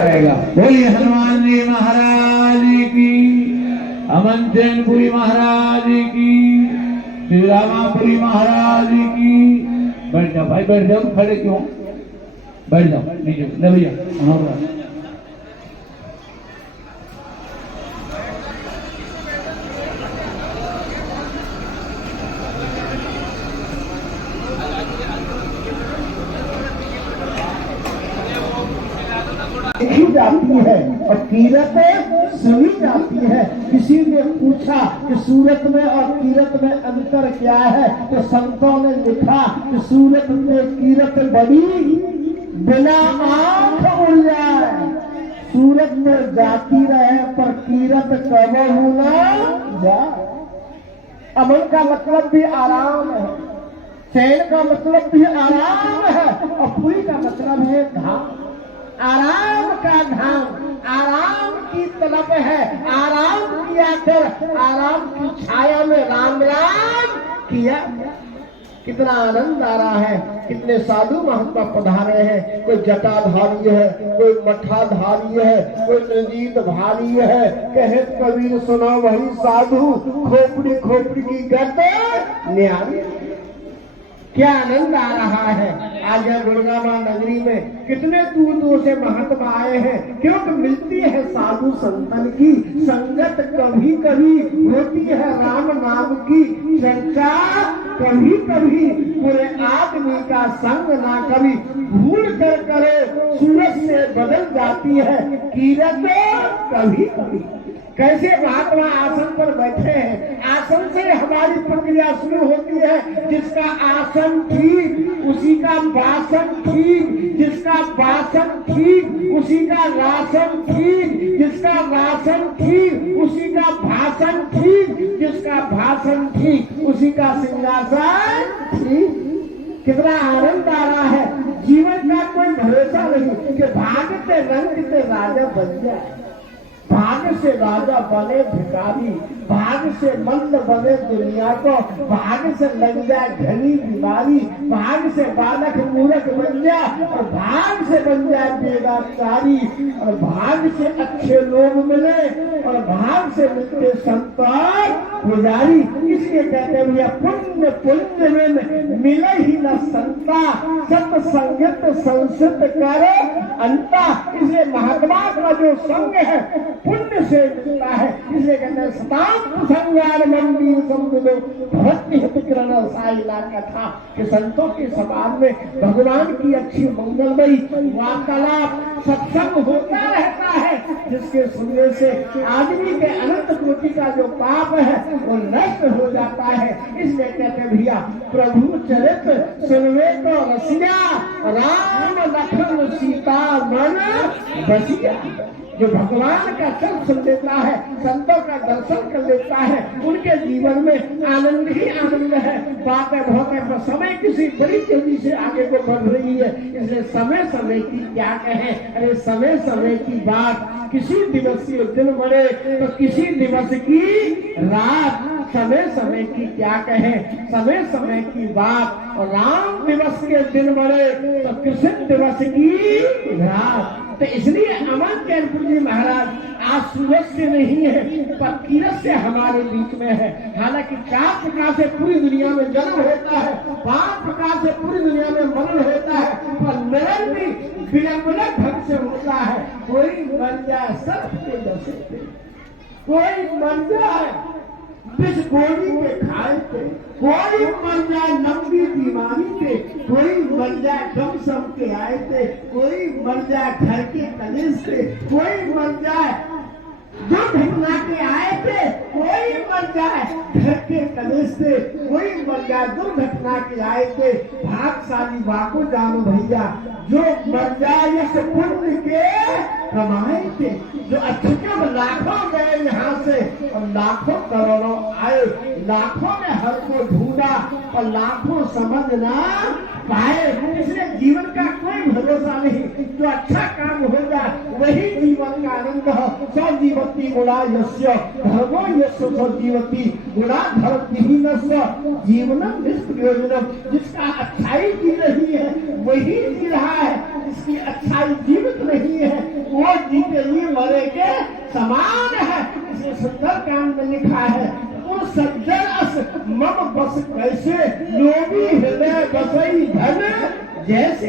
बोलिए हनुमान जी महाराज की, अमन चैनपुरी महाराज की, श्री रामापुरी महाराज की। बैठ जाओ भाई, बैठ जाओ, खड़े क्यों? बैठ जाओ नीचे, ले भैया। देखी जाती है और कीरत सुनी जाती है। किसी ने पूछा कि सूरत में और कीरत में अंतर क्या है, तो संतों ने लिखा कि सूरत में कीरत बड़ी बिना आंख उड़ जाए, सूरत में जाती रहे पर कीरत कबहू न जाए। अमन का मतलब भी आराम है, चैन का मतलब भी आराम है, और पूरी का मतलब है धाम। आराम का धाम, आराम की तलब है, आराम किया कर, आराम की छाया में राम राम किया। कितना आनंद आ रहा है, कितने साधु महात्मा पधारे हैं। कोई जटाधारी है, कोई मठाधारी है, कोई नजीद भारी है। कहे कबीर सुनो वही साधु, खोपड़ी खोपड़ी की गते न्यारी। क्या आनंद आ रहा है। आज गुड़गावा नगरी में कितने दूर दूर से महात्मा आए हैं, क्योंकि मिलती है साधु संतन की संगत। कभी कभी होती है राम नाम की चर्चा, कभी कभी पूरे आदमी का संग ना कभी भूल कर करे, सूरज से बदल जाती है कीरत कभी कभी। कैसे महात्मा आसन पर बैठे हैं, आसन से हमारी प्रक्रिया शुरू होती है। जिसका आसन ठीक उसी का वासन ठीक, जिसका वासन ठीक उसी का राशन ठीक, जिसका राशन ठीक उसी का भाषण ठीक, जिसका भाषण ठीक उसी का सिंहासन ठीक। कितना आनंद आ रहा है। जीवन का कोई भरोसा नहीं कि भागते रंगते राजा बन जाए, भाग से राजा बने भिखारी, भाग से मंद बने दुनिया को, भाग से लग जाए घनी बीमारी, भाग से बालक मूर्ख बन जाए, और भाग से बन जाए बेदाचारी, और भाग से अच्छे लोग मिले, और भाग से मिलते संत पुजारी। इसलिए कहते भैया पुण्य पुण्य में मिले ही न संता, सत्संगत संसित करे अंता। इसलिए महात्मा का जो संग है पुण्य से मिलता है। इसलिए कहते हैं सताम संगार मंदिर संबिलो भक्ति हितकरण साइला कथा, कि संतों के समाज में भगवान की अच्छी मंगलमयी वार्तालाप सत्संग होता रहता है, जिसके सुनने से आदमी के अनंत कोटि का जो पाप है वो नष्ट हो जाता है। इसलिए कहते भैया प्रभु चरित्र सुनवे तो रसिया, राम लखन सीता मन बसिया। जो भगवान का चल सुन लेता है, संतों का दर्शन कर लेता है, उनके जीवन में आनंद ही आनंद है। बातें बहुत है, समय किसी बड़ी जल्दी से आगे को बढ़ रही है, इसलिए समय समय की क्या कहें। अरे समय समय की बात, किसी दिवस की दिन बढ़े तो किसी दिवस की रात, समय समय की क्या कहें, समय समय की बात। और राम दिवस के दिन बढ़े तो कृष्ण दिवस की रात। तो इसलिए अमन चैनपुर जी महाराज आज सूरज से नहीं है पर कीरत से हमारे बीच में है। हालांकि 4 प्रकार से पूरी दुनिया में जन्म होता है, 5 प्रकार से पूरी दुनिया में मरण होता है, पर मरण भी विलंबन ढंग से होता है। कोई मर जाए सर्प के डसे पे, कोई मर जाए विष गोली के खाए थे, कोई मर जाए लंबी बीमारी पे, कोई मर जाए कम सम के आए थे, कोई मर जाए घर के कलेश से, कोई मर जाए दुर्घटना के आए थे, कोई मर जाए घर के कलेश से, कोई मर जाए दुर्घटना के आए थे। भागशाली बाको जानो भैया, जो मर जाए यश पुण्य के कमाए थे। जो अच्छे लाखों गए यहाँ से और लाखों करोड़ों आए, लाखों ने हर को ढूंढा और लाखों समझ ना पाए। इसलिए जीवन का कोई भरोसा नहीं, जो अच्छा काम होगा वही जीवन का आनंद हो। सौ जीवती गुणा यस्य धर्मो यस्य सौ जीवती गुणा धर्महीनस्य जीवनम निष्प्रयोजनम। जिसका अच्छाई जी रही है वही जी रहा है, जिसकी अच्छाई जीवित नहीं है वो जी के लिए मरे के समान है। इसे सुंदर कांड में लिखा है, वो सज्जन अस मम बस कैसे, योगी हृदय बसई धन, जैसे